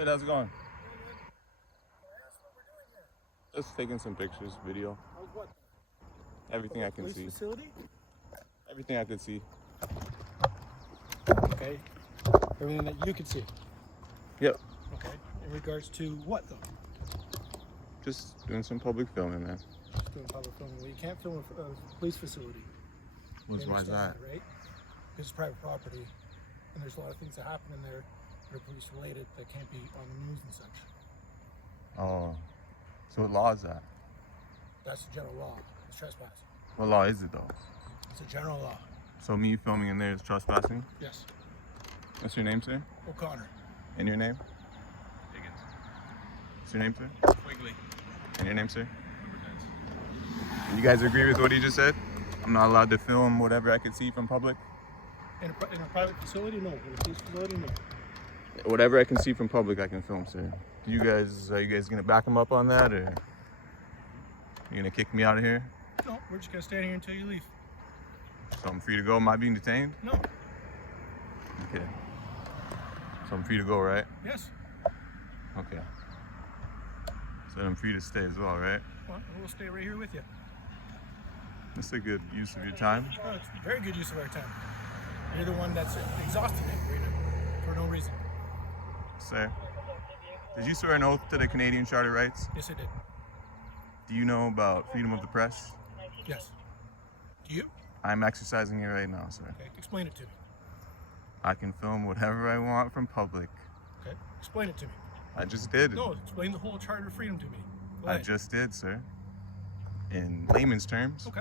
Good, how's it going? Just taking some pictures, video. How's what? Everything I can Police see. facility? Everything I could see. Okay. Everything that you could see. Yep. Okay. In regards to what though? Just doing some public filming, man. Just doing public filming. Well, you can't film a police facility. Why is understand that? Right? Because it's private property, and there's a lot of things that happen in there that are police related that can't be on the news and such. Oh. So what law is that? That's the general law. It's trespass. What law is it though? It's a general law. So me filming in there is trespassing? Yes. What's your name, sir? O'Connor. And your name? Higgins. What's your name, sir? Wiggly. And your name, sir? You guys agree with what he just said? I'm not allowed to film whatever I can see from public? In a private facility, no. In a police facility, no. Whatever I can see from public, I can film, sir. Are you guys gonna back him up on that, or you gonna kick me out of here? No, we're just gonna stand here until you leave. So I'm free to go? Am I being detained? No. Okay. So I'm free to go, right? Yes. Okay. So I'm free to stay as well, right? Well, we'll stay right here with you. That's a good use of your time. Oh, it's a very good use of our time. You're the one that's exhausting it right now for no reason. Sir, did you swear an oath to the Canadian Charter Rights? Yes, I did. Do you know about freedom of the press? Yes. Do you? I'm exercising it right now, sir. Okay, explain it to me. I can film whatever I want from public. Okay, explain it to me. I just did. No, explain the whole Charter of Freedom to me. Go I ahead. just did, sir. In layman's terms, Okay.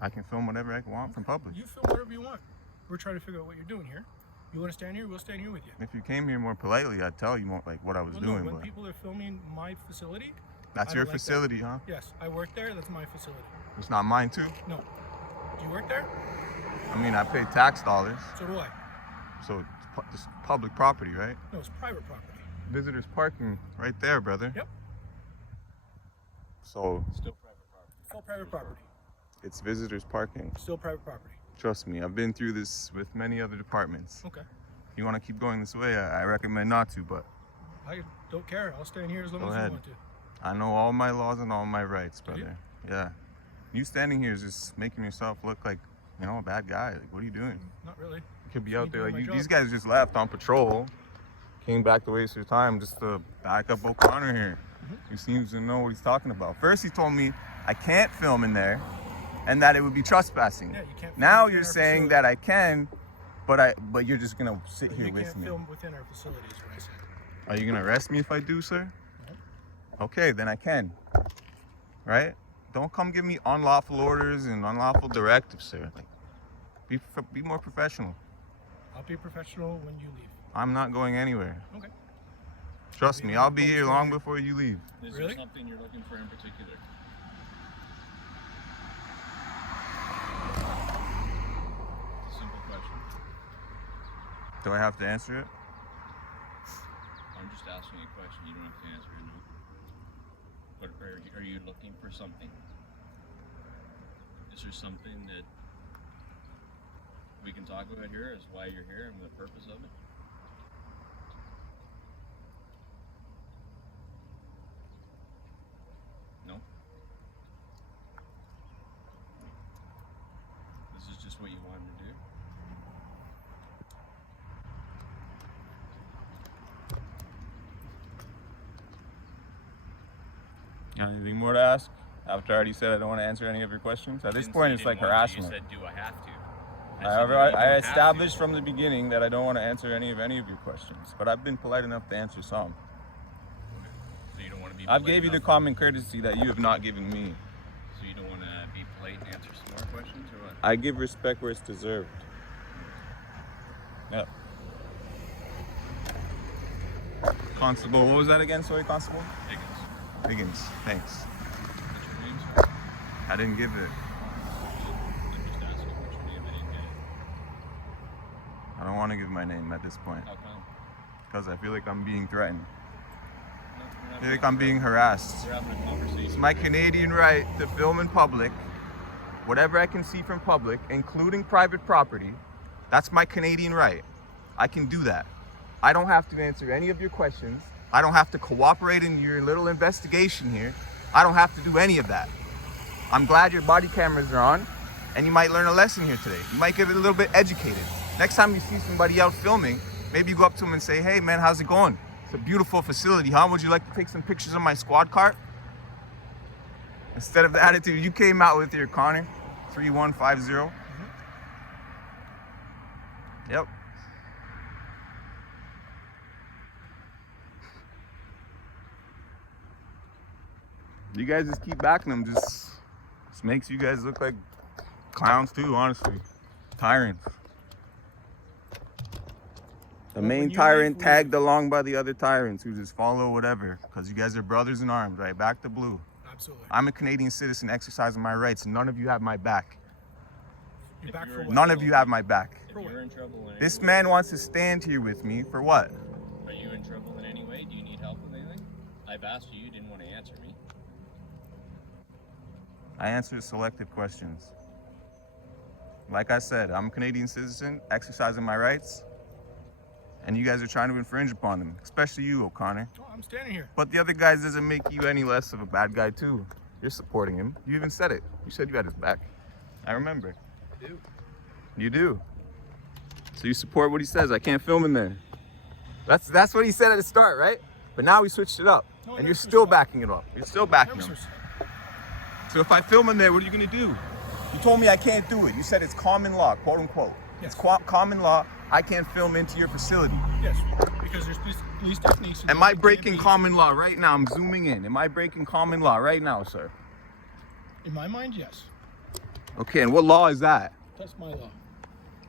I can film whatever I want from public. You film whatever you want. We're trying to figure out what you're doing here. You want to stand here? We'll stand here with you. If you came here more politely, I'd tell you more, like what I was Well, doing. no, when But people are filming my facility, that's I your don't like facility, huh? yes, I work there. That's my facility. It's not mine too. No. Do you work there? I mean, I pay tax dollars, So do I. so it's public property, right? No, it's private property. Visitors parking right there, brother. Yep. So Still private property. Still private property. it's visitors parking. Still private property. Trust me, I've been through this with many other departments. Okay. If you want to keep going this way, I recommend not to, but I don't care. I'll stand here as long Go as ahead. you want to. I know all my laws and all my rights, Do you? brother. Yeah. You standing here is just making yourself look like, you know, a bad guy. Like, what are you doing? Not really. You could be out Me there doing like my these job. guys just left on patrol, came back to waste your time just to back up O'Connor here. He seems to know what he's talking about. First, he told me I can't film in there, and that it would be trespassing. Yeah, you can't film Now within you're our saying facility. that I can, but you're just gonna sit here You with can't me. film within our facilities, what I said. Are you gonna arrest me if I do, sir? Okay, then I can. Right? Don't come give me unlawful orders and unlawful directives, sir. Like, be more professional. I'll be professional when you leave. I'm not going anywhere. Okay. Trust me, I'll be here long before you leave. Is Really? there something you're looking for in particular? It's a simple question. Do I have to answer it? I'm just asking a question. You don't have to answer it. No. But are you looking for something? Is there something that we can talk about here as why you're here and the purpose of it? No? This is just what you wanted to do? You got anything more to ask? After I already said I don't want to answer any of your questions. At this Didn't point, say it's you like didn't want to. harassment. You said, do I have to? I established from the beginning that I don't want to answer any of your questions, but I've been polite enough to answer some. So you don't want to be I've polite gave you the enough- common courtesy that you have not given me. So you don't want to be polite and answer some more questions, or what? I give respect where it's deserved. Yep. Constable, what was that again? Sorry, Constable? Higgins. Higgins, thanks. What's your name, sir? I didn't give it. I'm just asking what's your name. I didn't get it. I don't want to give my name at this point How come? because I feel like I'm being threatened. No, I feel like I'm being harassed. We're having a conversation. It's my Canadian right to film in public, whatever I can see from public, including private property. That's my Canadian right. I can do that. I don't have to answer any of your questions. I don't have to cooperate in your little investigation here. I don't have to do any of that. I'm glad your body cameras are on, and you might learn a lesson here today. You might get a little bit educated. Next time you see somebody out filming, maybe you go up to them and say, hey man, how's it going? It's a beautiful facility, huh? Would you like to take some pictures of my squad car? Instead of the attitude you came out with here, Connor, 3150. Yep. You guys just keep backing them, just makes you guys look like clowns too, honestly. Tyrants. The main tyrant tagged along by the other tyrants who just follow whatever, because you guys are brothers in arms, right? Back to blue. Absolutely. I'm a Canadian citizen exercising my rights. None of you have my back. You're back for what? None of you have my back. If you're in trouble in any This way, man wants to stand here with me for what? Are you in trouble in any way? Do you need help with anything? I've asked you, you didn't want to answer me. I answer selective questions. Like I said, I'm a Canadian citizen exercising my rights, and you guys are trying to infringe upon them, especially you, O'Connor. Oh, I'm standing here. But the other guys doesn't make you any less of a bad guy too. You're supporting him. You even said it. You said you had his back. I remember. I do. You do. So you support what he says. I can't film in there. That's what he said at the start, right? But now we switched it up. No, And I you're never still switched it up. backing it up. You're still backing Never him. switched. So if I film in there, what are you gonna do? You told me I can't do it. You said it's common law, quote unquote. Yes. It's common law. I can't film into your facility. Yes, because there's police techniques. Am I breaking common law right now? I'm zooming in. Am I breaking common law right now, sir? In my mind, yes. Okay, and what law is that? That's my law.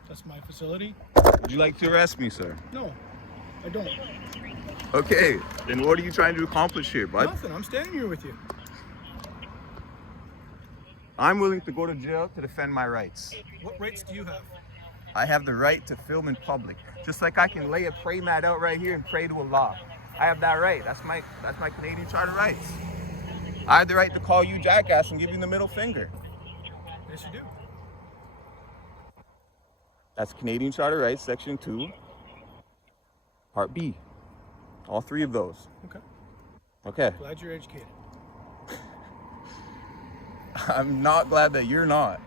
That's my facility. Would you like to arrest me, sir? No, I don't. Okay, then what are you trying to accomplish here, bud? Nothing. I'm standing here with you. I'm willing to go to jail to defend my rights. What rights do you have? I have the right to film in public. Just like I can lay a pray mat out right here and pray to Allah. I have that right. That's my Canadian Charter rights. I have the right to call you jackass and give you the middle finger. Yes, you do. That's Canadian Charter rights, section 2, part B. All three of those. Okay. Okay. Glad you're educated. I'm not glad that you're not.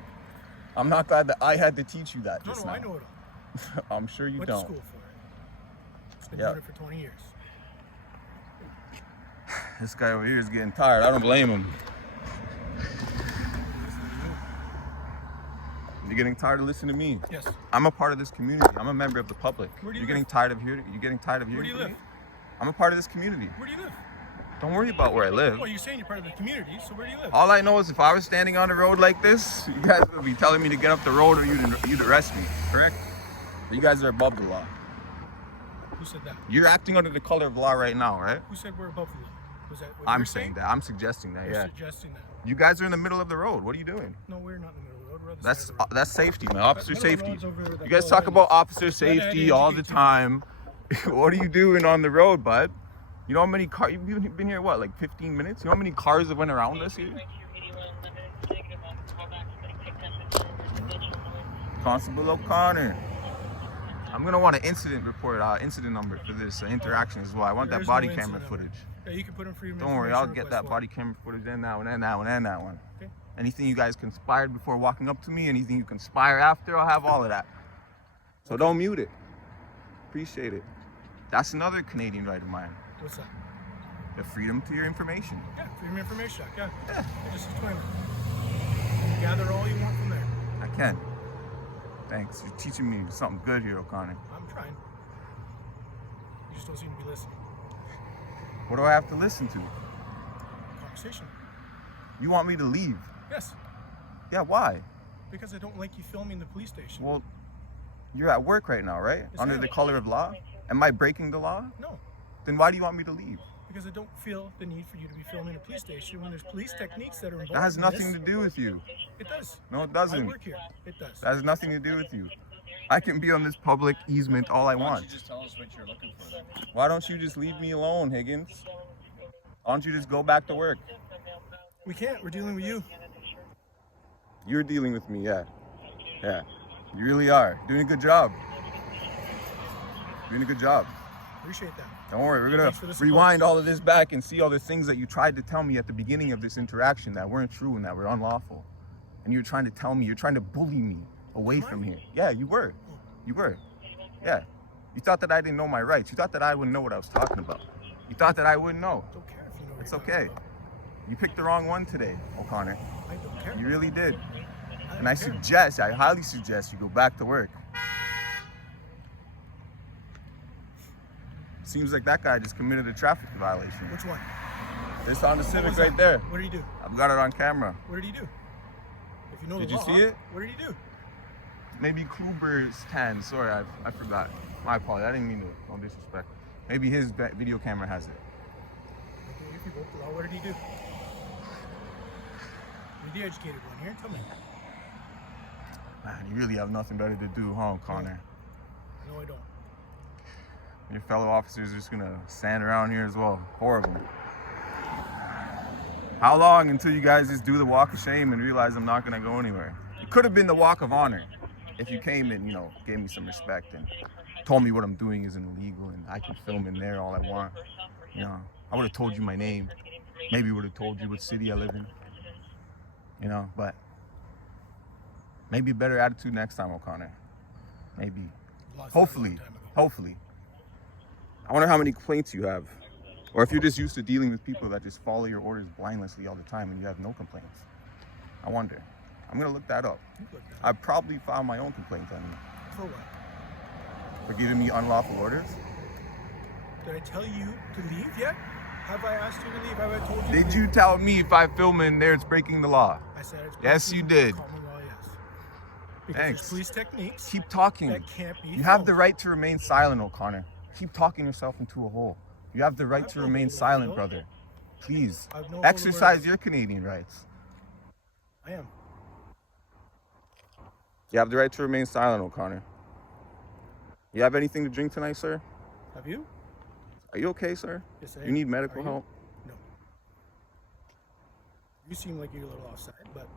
I'm not glad that I had to teach you that No, just no, now. I know it all. I'm sure you Went don't. to school for it. It's been Yeah. doing it for 20 years. This guy over here is getting tired. I don't blame him. You're getting tired of listening to me. Yes. I'm a part of this community. I'm a member of the public. Where do you You're getting live? tired of hearing. You're getting tired of Where hearing. do you from live? me? I'm a part of this community. Where do you live? Don't worry about where I live. Well, you're saying you're part of the community, so where do you live? All I know is if I was standing on the road like this, you guys would be telling me to get up the road or you'd arrest me. Correct? You guys are above the law. Who said that? You're acting under the color of law right now, right? Who said we're above the law? Was that what I'm you're saying that. I'm suggesting that. You're Yeah. suggesting that. You guys are in the middle of the road. What are you doing? No, we're not in the middle of the road. We're on the side of the road. That's safety, man. Officer Middle of the safety. road's over the You guys yellow talk about lines. officer safety all the time. What are you doing on the road, bud? You know how many cars? You've been here what, like 15 minutes? You know how many cars have went around us here? Constable O'Connor. I'm gonna want an incident report, incident number for this interaction as well. I want There that is no body camera incident number. footage. Yeah, you can put in freedom. Don't worry, I'll get that body camera footage and that one and that one and that one. Okay. Anything you guys conspired before walking up to me, anything you conspire after, I'll have all of that. So don't mute it. Appreciate it. That's another Canadian right of mine. What's that? The freedom to your information. Yeah, Freedom of Information Act. Yeah. I just explained it. Gather all you want from there. I can. Thanks. You're teaching me something good here, O'Connor. I'm trying. You just don't seem to be listening. What do I have to listen to? Conversation. You want me to leave? Yes. Yeah, why? Because I don't like you filming the police station. Well, you're at work right now, right? Yes, Under I am. the color of law? Am I breaking the law? No. Then why do you want me to leave? Because I don't feel the need for you to be filming a police station when there's police techniques that are involved. That has in nothing this. to do with you. It does. No, it I doesn't. work here. It does. That has nothing to do with you. I can be on this public easement all I Why don't want. you just tell us what you're looking for then? Why don't you just leave me alone, Higgins? Why don't you just go back to work? We can't. We're dealing with you. You're dealing with me, yeah. Yeah. You really are. Doing a good job. Doing a good job. Appreciate that. Don't worry, we're Thanks for gonna the support. rewind all of this back and see all the things that you tried to tell me at the beginning of this interaction that weren't true and that were unlawful. And you're trying to tell me, you're trying to bully me away from here. Yeah, you were. You were. Yeah. You thought that I didn't know my rights. You thought that I wouldn't know what I was talking about. You thought that I wouldn't know. Don't care if you know what It's you're okay. talking about. You picked the wrong one today, O'Connor. I don't care. You really did. I And I don't care. highly suggest you go back to work. Seems like that guy just committed a traffic violation. Which one? This Honda What Civic was right that? there. What did he do? I've got it on camera. What did he do? If you know Did the you law, see it? What did he do? Maybe Kluber's 10. Sorry, I forgot. My apologies. I didn't mean to. No disrespect. Maybe his video camera has it. Okay, if you broke the law, what did he do? You're the educated one here. Tell me. Man, you really have nothing better to do, huh, Connor? No, I don't. Your fellow officers are just gonna stand around here as well. Horrible. How long until you guys just do the walk of shame and realize I'm not gonna go anywhere? It could have been the walk of honor if you came and, gave me some respect and told me what I'm doing isn't illegal and I can film in there all I want. I would have told you my name. Maybe would have told you what city I live in. But maybe a better attitude next time, O'Connor. Maybe. Lost that a long Hopefully. time ago. Hopefully. I wonder how many complaints you have. Or if you're just used to dealing with people that just follow your orders blindlessly all the time and you have no complaints. I wonder. I'm gonna look that up. You looked at it. I probably filed my own complaints on you For what? for giving me unlawful orders. Did I tell you to leave yet? Have I asked you to leave? Have I told you? Did to you leave? tell me if I film in there it's breaking the law? I said it's Yes, breaking you did. common law, yes. Because Thanks. there's police techniques Keep talking. that can't be. You have the filmed. right to remain silent, O'Connor. Keep talking yourself into a hole. You have the right I've to no remain hold over silent, it. brother. Please. I've no hold over Exercise it. your Canadian rights. I am. You have the right to remain silent, O'Connor. You have anything to drink tonight, sir? Have you? Are you okay, sir? Yes, I You am. need medical Are you? help? No. You seem like you're a little offside, but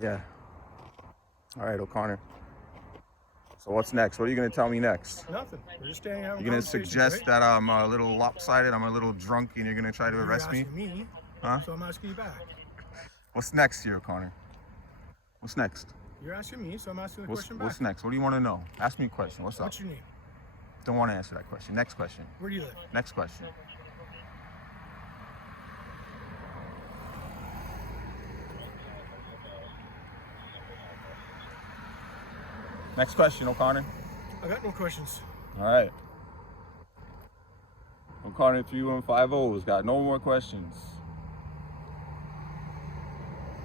Yeah. All right, O'Connor. So what's next? What are you going to tell me next? nothing. We're just staying out. You're going to suggest that I'm a little lopsided, I'm a little drunk, and you're going to try to arrest me? Me, Huh? so I'm asking you back. What's next here, O'Connor? What's next? You're asking me, so I'm asking the question back. What's next? What do you want to know? Ask me a question. What's up? What's your name? Don't want to answer that question. Next question. Where do you live? Next question. Next question, O'Connor. I got no questions. All right. O'Connor 3150's got no more questions.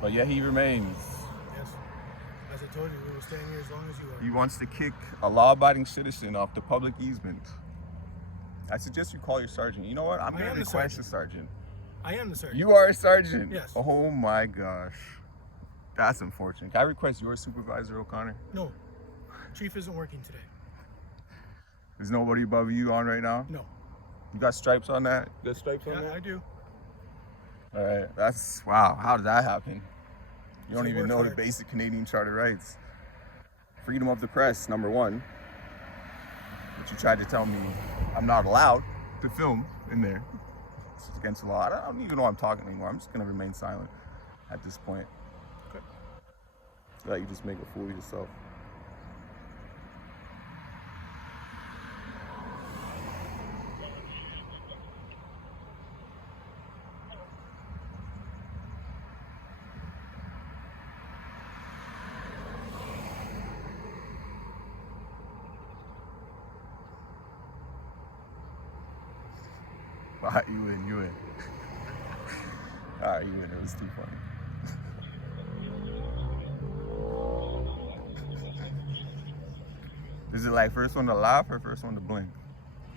But yet he remains. Yes. As I told you, we will stay here as long as you are. He wants to kick a law-abiding citizen off the public easement. I suggest you call your sergeant. You know what? I'm I going to am the request a sergeant. I am the sergeant. You are a sergeant? Yes. Oh my gosh. That's unfortunate. Can I request your supervisor, O'Connor? No. Chief isn't working today. There's nobody above you on right now? No. You got stripes on that? You got stripes on Yeah, that? I do. All right. That's, wow. How did that happen? You don't So even work know the hard. basic Canadian Charter rights. Freedom of the press, number one. But you tried to tell me I'm not allowed to film in there. It's against the law. I don't even know what I'm talking anymore. I'm just going to remain silent at this point. Okay. So that you just make a fool of yourself. Alright, you win. Alright, you win. It was too funny. Is it like first one to laugh or first one to blink?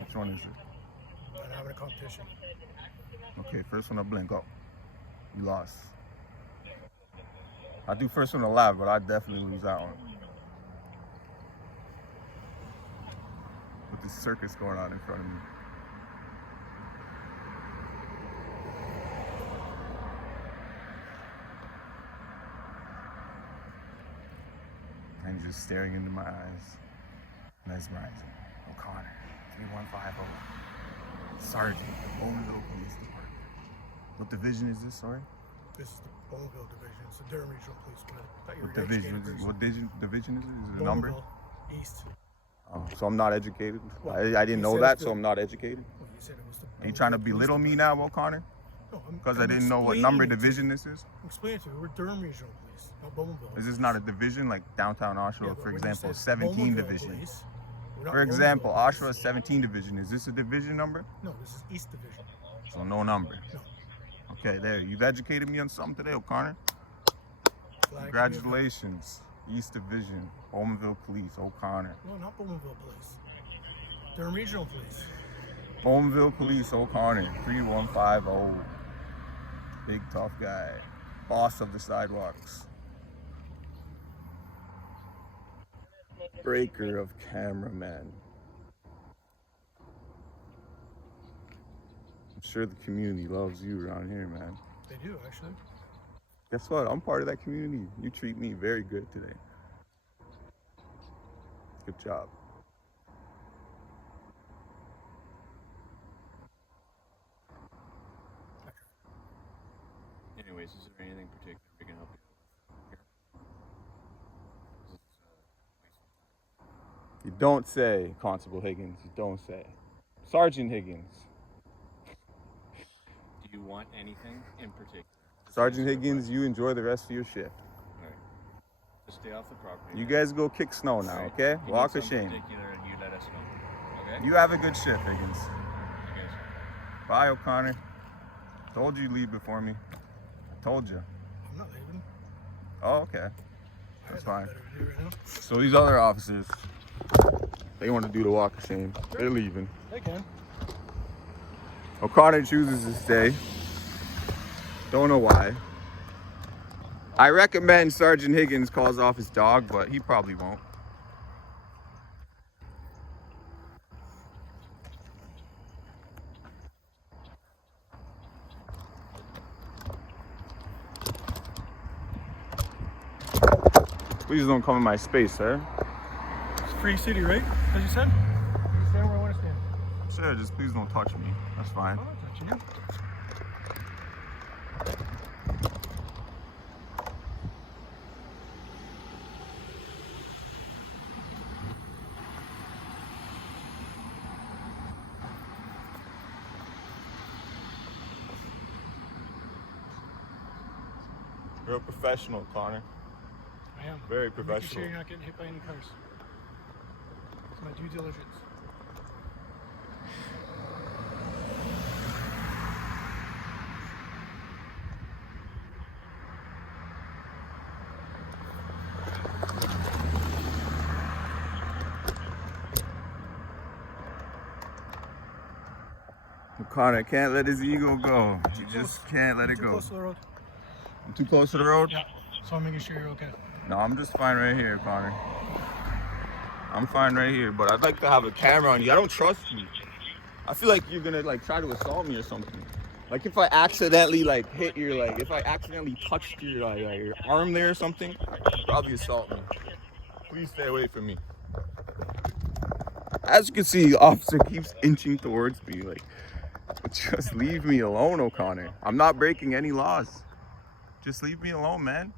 Which one is it? I'm having a competition. Okay, first one to blink. Oh, you lost. I do first one to laugh, but I definitely lose that one. With this circus going on in front of me. And just staring into my eyes. Mesmerizing. O'Connor. 3150. Sergeant, Bowmanville Police Department. What division is this, sorry? This is the Bowmanville Division. It's the Durham Regional Police. But I thought you were What division? educated person. What division is it? Is it a number? Bowmanville East. Oh, so I'm not educated? Well, I didn't you know said that, it's so the- I'm not educated? Well, you said it was the Are you trying to Bowmanville belittle Police me Department. now, O'Connor? No, Because I I'm didn't know what explaining number it to division you. this is? Explain it to you. We're Durham Regional Police, not Bowmanville. Is this not a division like downtown Oshawa, Yeah, but for when you example, said 17 Bowmanville division? Police, we're not For example, Bowmanville Oshawa Police. 17 division. Is this a division number? No, this is East Division. So no number. No. Okay, there. You've educated me on something today, O'Connor. Flag Congratulations. East Division, Bowmanville Police, O'Connor. No, not Bowmanville Police. Durham Regional Police. Bowmanville Police, O'Connor, 3150. Big tough guy. Boss of the sidewalks. Breaker of cameraman. I'm sure the community loves you around here, man. They do, actually. Guess what? I'm part of that community. You treat me very good today. Good job. Anyways, is there anything particular we can help you with here? You don't say, Constable Higgins. You don't say. Sergeant Higgins. Do you want anything in particular? Sergeant Higgins, you enjoy the rest of your shift. Alright. Just stay off the property. You guys go kick snow now, Alright. okay? If you Walk need of something shame. particular, you let us know. Okay? You have a good shift, Higgins. You guys. Bye, O'Connor. Told you you'd leave before me. Told you. I'm not leaving. Oh, okay. I That's got fine. nothing better to do right now. So these other officers, they want to do the walk of shame. They're leaving. They can. O'Connor chooses to stay. Don't know why. I recommend Sergeant Higgins calls off his dog, but he probably won't. Please don't come in my space, sir. It's a free city, right? As you said? You stand where I want to stand. Sure, just please don't touch me. That's fine. I'm not touching you. You're a professional, Connor. I am. Very I'm making professional. sure you're not getting hit by any cars. It's my due diligence. O'Connor can't let his ego go. You just can't let it Too go. close to the road. I'm too close to the road? Yeah. So I'm making sure you're okay. No, I'm just fine right here, Connor. I'm fine right here, but I'd like to have a camera on you. I don't trust you. I feel like you're gonna like try to assault me or something. Like if I accidentally like hit your like, if I accidentally touched your your arm there or something, you'd probably assault me. Please stay away from me. As you can see, the officer keeps inching towards me. Like, just leave me alone, O'Connor. I'm not breaking any laws. Just leave me alone, man.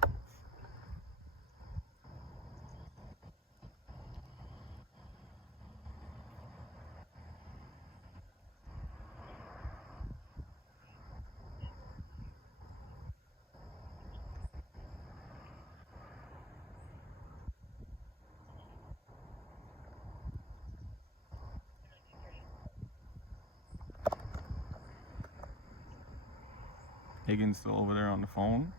Higgins still over there on the phone.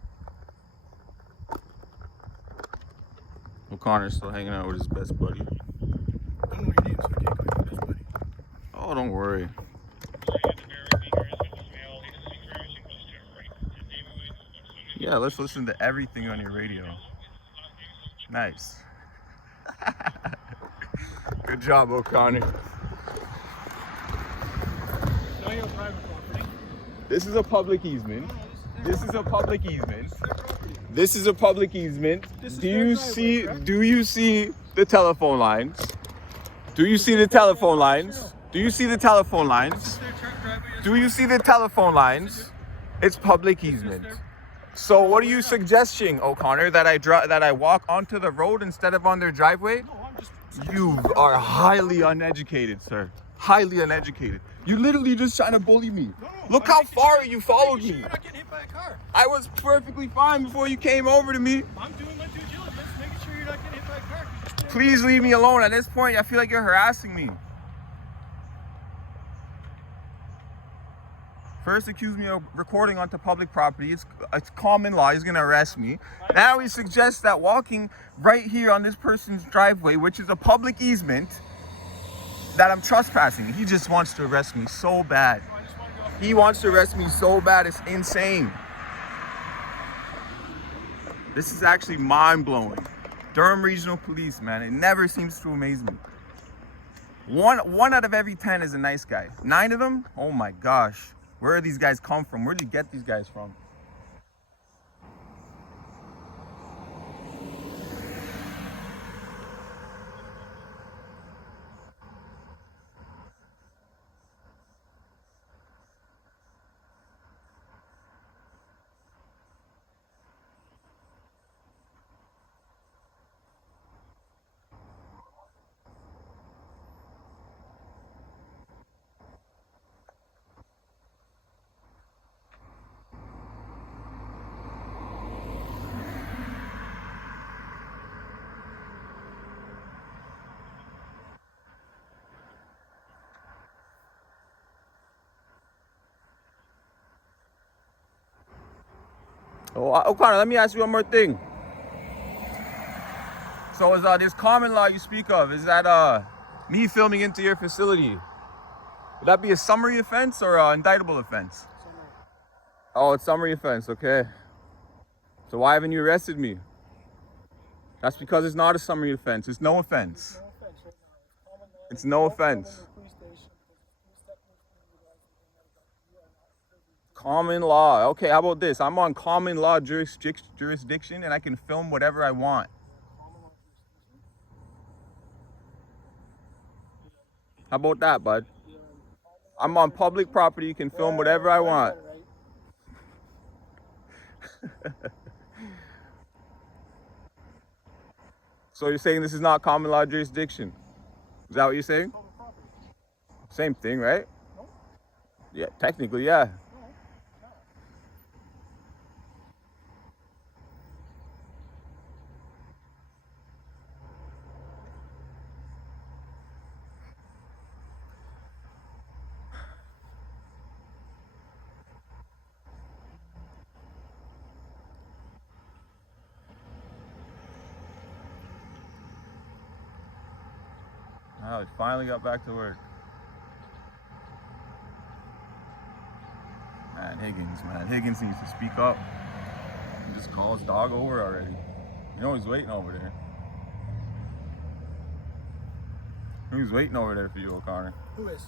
O'Connor's still hanging out with his best buddy. I don't know your name, so I can't call you best buddy. Oh, don't worry. Yeah, let's listen to everything on your radio. Nice. Good job, O'Connor. Now you're on private property. This is a public easement. No, This is a public easement. This is their property. This is a public easement. This is Do their you driveway, see? correct? Do you see the telephone lines? Do you see the telephone lines? Do you see the telephone lines? Do you see the telephone lines? It's public easement. So what are you suggesting, O'Connor, that I walk onto the road instead of on their driveway? No, I'm just. You are highly uneducated, sir. Highly uneducated. You're literally just trying to bully me. No, Look I'm how making far sure- you I'm followed making sure me. you're not getting hit by a car. I was perfectly fine before you came over to me. I'm doing my due diligence, making sure you're not getting hit by a car. Please leave me alone. At this point, I feel like you're harassing me. First accused me of recording onto public property. It's common law. He's gonna arrest me. Now he suggests that walking right here on this person's driveway, which is a public easement, that I'm trespassing. He just wants to arrest me so bad. He wants to arrest me so bad. It's insane. This is actually mind-blowing. Durham Regional Police, man. It never seems to amaze me. One out of every 10 is a nice guy. 9 of them? Oh my gosh. Where do these guys come from? Where do you get these guys from? Oh, O'Connor, let me ask you one more thing. So is this common law you speak of, is that me filming into your facility? Would that be a summary offense or an indictable offense? Oh, it's summary offense, okay. So why haven't you arrested me? That's because it's not a summary offense. It's no offense. It's no offense. Common law. Okay, how about this? I'm on common law jurisdiction and I can film whatever I want. How about that, bud? I'm on public property. You can film whatever I want. So you're saying this is not common law jurisdiction? Is that what you're saying? Same thing, right? Yeah, technically, yeah. Oh, he finally got back to work. Man, Higgins needs to speak up. He just call his dog over already. You know he's waiting over there. Who's waiting over there for you, O'Connor? Who is?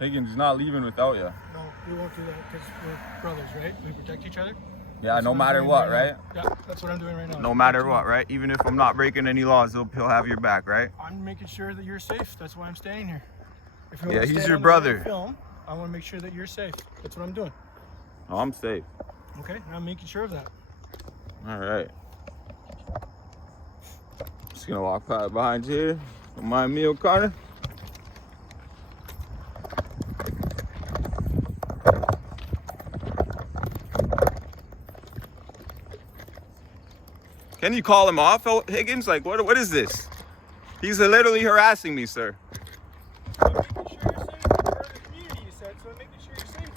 Higgins is not leaving without you. No, we won't do that because we're brothers, right? We protect each other. Yeah, That's no I'm matter doing what, right right? now. Yeah, that's what I'm doing right now. No matter what, right? Even if I'm not breaking any laws, he'll have your back, right? I'm making sure that you're safe. That's why I'm staying here. If you Yeah, want to he's stand your on the brother. right film, I want to make sure that you're safe. That's what I'm doing. Oh, I'm safe. Okay, and I'm making sure of that. All right. Just gonna walk past behind you here. Don't mind me, O'Connor. Can you call him off, Higgins? Like, what is this? He's literally harassing me, sir. I'm making sure you're safe. We're in the community, you said, so I'm making sure you're safe.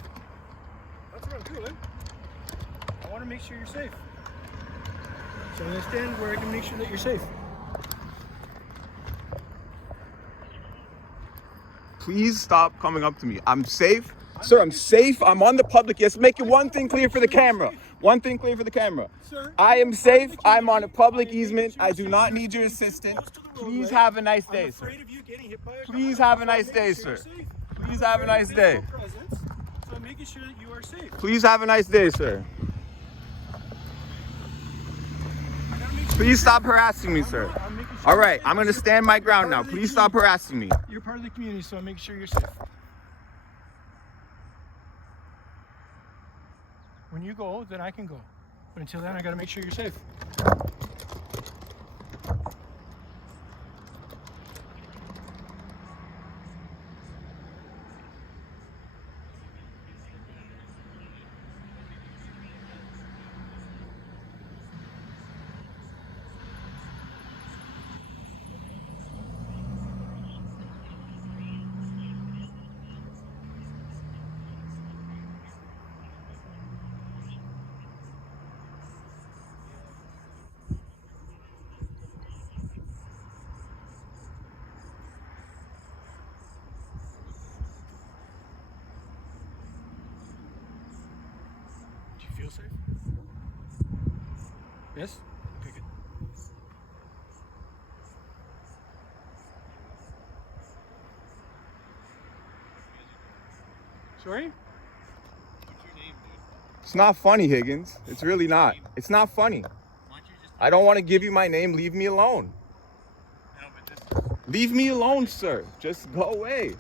That's what I'm doing. I want to make sure you're safe. So I'm going to stand where I can make sure that you're safe. Please stop coming up to me. I'm safe. Sir, I'm safe. I'm on the public. Yes, make it one thing clear for the camera. One thing clear for the camera. Sir, I am safe. I'm on a public easement. I do not need your assistance. Please have a nice day, sir. Please have a nice day, sir. Please have a nice day. So I'm making sure that you are safe. Please have a nice day, sir. I gotta make sure Please stop harassing me, sir. I'm making All right, I'm gonna stand my ground now. Please stop harassing me. You're part of the community, so make sure you're safe. When you go, then I can go. But until then, I gotta make sure you're safe. Do you feel safe? Yes? Okay, good. Sorry? What's your name, dude? It's not funny, Higgins. It's really not. It's not funny. Why don't you just I don't want to give you my name. Leave me alone. no, but this Leave me alone, sir. Just go away.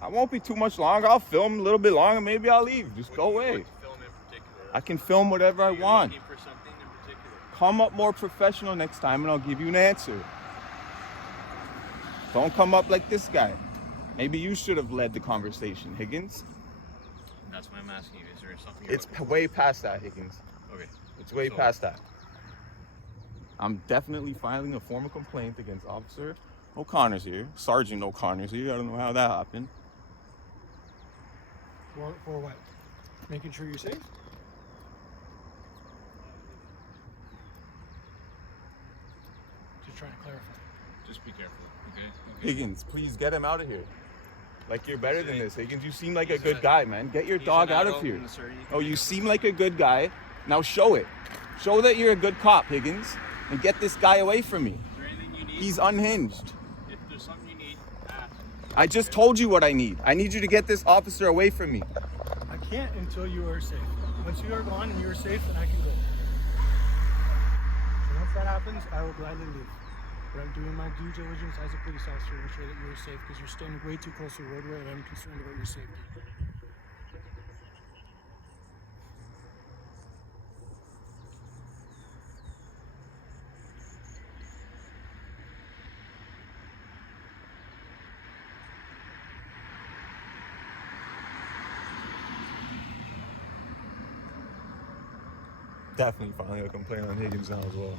I won't be too much longer. I'll film a little bit longer. Maybe I'll leave. Just go away. want to film in particular? I can film whatever I You're want. looking for something in particular. Come up more professional next time and I'll give you an answer. Don't come up like this guy. Maybe you should have led the conversation, Higgins. That's why I'm asking you. Is there something you're It's looking way past that, Higgins. for? Okay. It's way So- past that. I'm definitely filing a formal complaint against Officer O'Connor's here. Sergeant O'Connor's here. I don't know how that happened. For what? Making sure you're safe? Just trying to clarify. Just be careful, okay? Higgins, please get him out of here. Like you're better than this, Higgins. You seem like a He's good a- guy, man. Get your He's dog an out of adult here. in the Surrey Oh, you community. seem like a good guy. Now show it. Show that you're a good cop, Higgins. And get this guy away from me. Is there anything you need? He's unhinged. If there's something you need, ask. I just told you what I need. I need you to get this officer away from me. I can't until you are safe. Once you are gone and you are safe, then I can go. So once that happens, I will gladly leave. But I'm doing my due diligence as a police officer to ensure that you are safe because you're standing way too close to the roadway and I'm concerned about your safety. Definitely filing a complaint on Higgins now as well.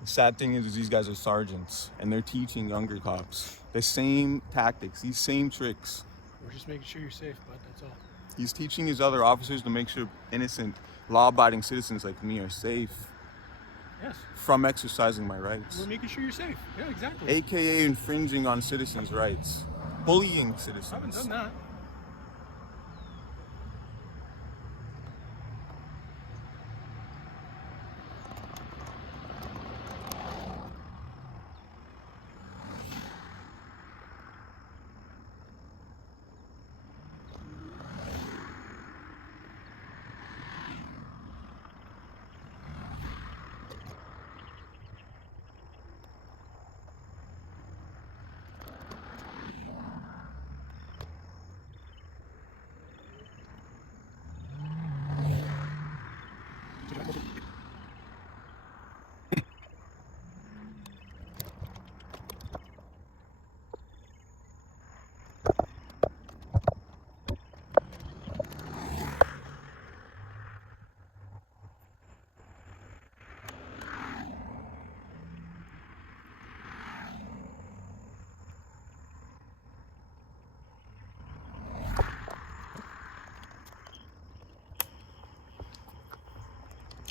The sad thing is these guys are sergeants and they're teaching younger cops the same tactics, these same tricks. We're just making sure you're safe, bud. That's all. He's teaching his other officers to make sure innocent, law-abiding citizens like me are safe Yes. from exercising my rights, We're making sure you're safe. Yeah, exactly. aka infringing on citizens' rights, bullying I haven't citizens. done that.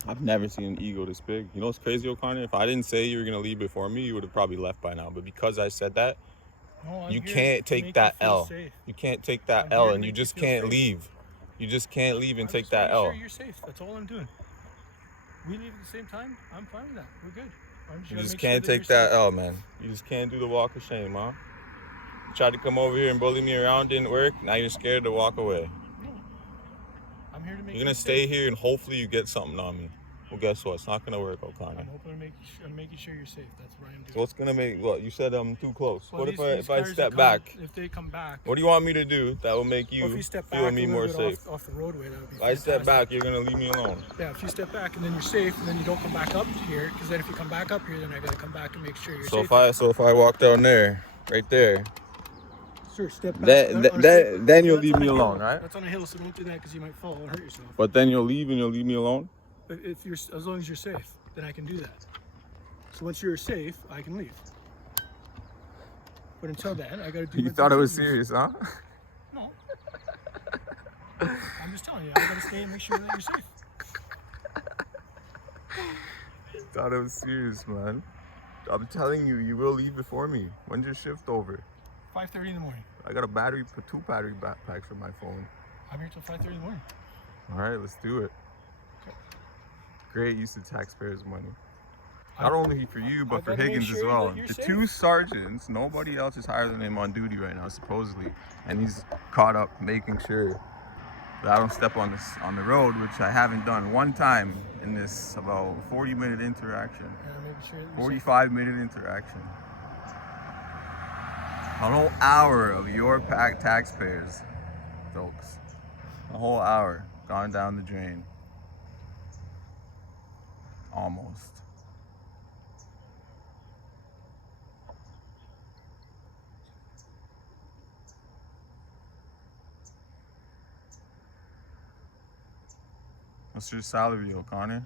I've never seen an ego this big. You know what's crazy, O'Connor? If I didn't say you were gonna leave before me, you would have probably left by now. But because I said that, No, I'm you here can't to take make that you feel L. safe. You can't take that I'm L, here to and you make you just feel can't safe. leave. You just can't leave and I'm take just that making L. sure you're safe. That's all I'm doing. We leave at the same time. I'm fine with that. We're good. I'm You gonna just make sure can't that take you're that safe. L, man. You just can't do the walk of shame, huh? You tried to come over here and bully me around, didn't work. Now you're scared to walk away. No. I'm here to make You're gonna stay here and hopefully you get something on me. Well, guess what? It's not gonna work, O'Connor. I'm hoping I'm making sure you're safe. That's what I'm doing. So what's gonna make? What you said? I'm too close. Well, What these if I cars step that back? if they come back. What do you want me to do that will make Well, if you you step feel back me a more little bit safe? off the roadway, that would be If I step fantastic. back, you're gonna leave me alone. Yeah, if you step back and then you're safe, and then you don't come back up here, because then if you come back up here, then I gotta come back and make sure you're safe. If I walk down there, right there, Sure, step back. then you'll That's leave on me a alone, hill. right? That's on a hill, so don't do that because you might fall and hurt yourself. But then you'll leave and you'll leave me alone. If you're, as long as you're safe, then I can do that. So once you're safe, I can leave. But until then, I gotta do. You my thought it was duties. serious, huh? No. I'm just telling you, I gotta stay and make sure that you're safe. Thought it was serious, man. I'm telling you, you will leave before me. When's your shift over? 5:30 in the morning. I got a battery, put 2 battery backpacks for my phone. I'm here till 5:30 in the morning. All right, let's do it. Okay. Great use of taxpayers' money. Not only for you, but I for gotta make Higgins as sure well. that you're The safe. 2 sergeants, nobody else is higher than him on duty right now, supposedly. And he's caught up making sure that I don't step on the road, which I haven't done one time in this about 40-minute interaction. And I'm making sure that you're 45-minute interaction. A whole hour of your taxpayers, folks. A whole hour gone down the drain. Almost. What's your salary, O'Connor?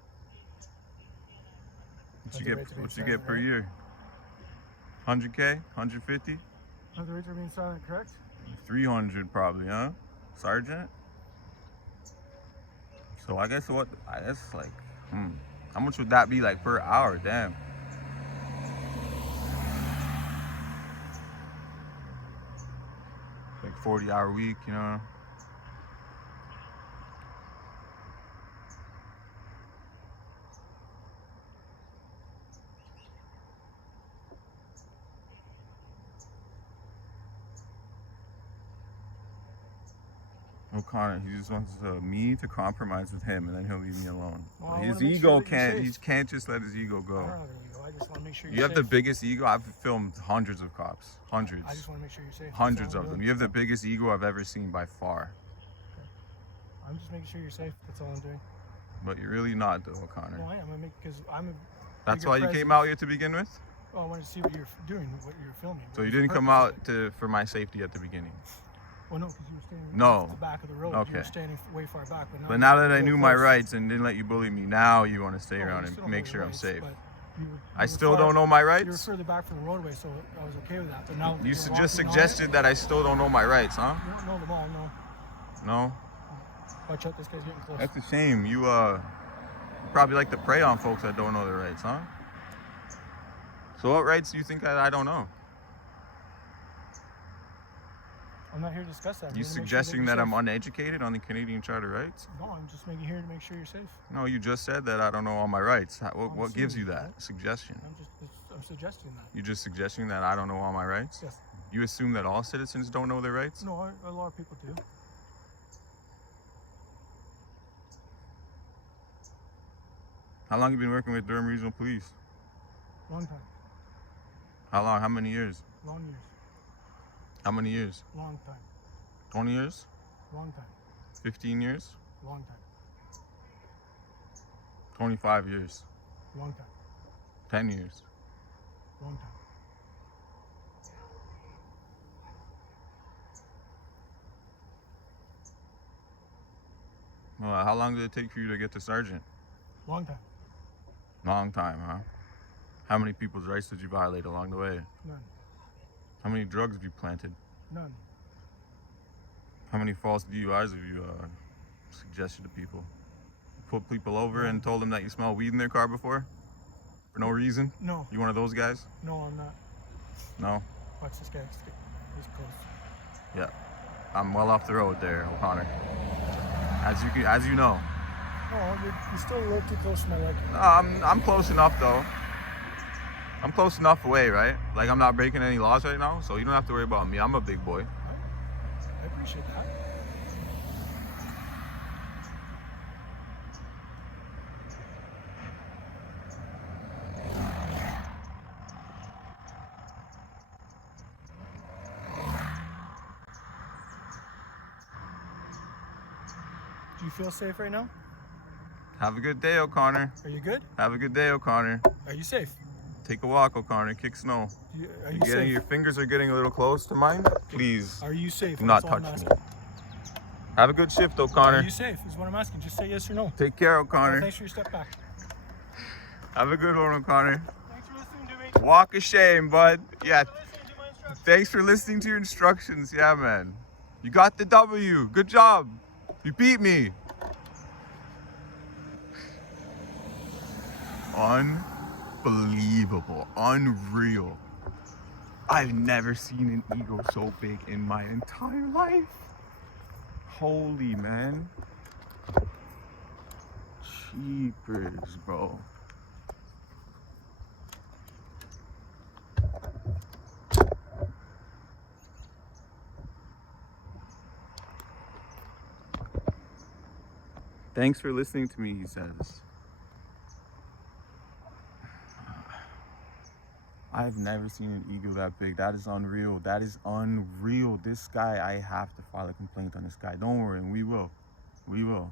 What you get per year? 100K? 150? Have the rates are being silent, correct? 300 probably, huh? Sergeant? So I guess like, how much would that be like per hour? Damn. Like 40-hour week, you know? O'Connor, he just wants me to compromise with him, and then he'll leave me alone. Well, I His wanna make ego sure that you're can't. He safe. can't just let his ego I go. don't have an ego. I just want to make sure you're You have safe. the biggest ego. I've filmed hundreds of cops, hundreds, I just want to make sure you're safe. That's hundreds all I'm of them. doing. You have the biggest ego I've ever seen by far. I'm just making sure you're safe. That's all I'm doing. But you're really not, though, O'Connor. No, I am. Because I'm a. That's bigger why you presence. came out here to begin with. Oh, I wanted to see what you're doing, what you're filming. So what you was the didn't come purpose of out it. for my safety at the beginning. Well, no, because you were standing No. at the back of the road. Okay. You were standing way far back. But now that I you're knew real my close. rights and didn't let you bully me, now you want to stay No, around you and still don't make know sure your I'm rights, safe. but you were I still far- don't know my You were rights? further back from the roadway, so I was okay with that. But now You you're just walking on suggested that I still don't know my rights, huh? it. You don't know them all, no. No? Watch out, this guy's getting close. That's a shame. You probably like to prey on folks that don't know their rights, huh? So what rights do you think I don't know? I'm not here to discuss that. I'm You here to make sure suggesting you're that I'm safe. uneducated on the Canadian Charter rights? No, I'm just making here to make sure you're safe. No, you just said that I don't know all my rights. I'm What gives you assuming that that. suggestion? I'm suggesting that. You just suggesting that I don't know all my rights? Yes. You assume that all citizens don't know their rights? No, a lot of people do. How long have you been working with Durham Regional Police? Long time. How long? How many years? Long years. How many years? Long time. 20 years? Long time. 15 years? Long time. 25 years? Long time. 10 years? Long time. Well, how long did it take for you to get to sergeant? Long time. Long time, huh? How many people's rights did you violate along the way? None. How many drugs have you planted? None. How many false DUIs have you suggested to people? Put people over and told them that you smell weed in their car before? For no reason? No. You one of those guys? No, I'm not. No? Watch this guy. He's close. Yeah. I'm well off the road there, O'Connor. As you know. No, you're still a little too close to my leg. I'm close enough though. I'm close enough away, right? Like I'm not breaking any laws right now, so you don't have to worry about me. I'm a big boy. I appreciate that. Do you feel safe right now? Have a good day, O'Connor. Are you good? Have a good day, O'Connor. Are you safe? Take a walk, O'Connor. Kick snow. Are you Your safe? fingers are getting a little close to mine. Please Are you safe? do not That's all I'm touch me. asking. Have a good shift, Are O'Connor. you safe? Is what I'm asking. Just say yes or no. Take care, Oh, O'Connor. thanks for your step back. Have a good one, O'Connor. Thanks for listening to me. Walk of shame, bud. Yeah. Thanks for listening to my instructions. Thanks for listening to your instructions. Yeah, man. You got the W. Good job. You beat me. Unbelievable. Unreal. I've never seen an ego so big in my entire life. Holy man. Cheapers, bro. Thanks for listening to me, he says. I've never seen an ego that big. That is unreal. That is unreal. This guy, I have to file a complaint on this guy. Don't worry, we will. We will.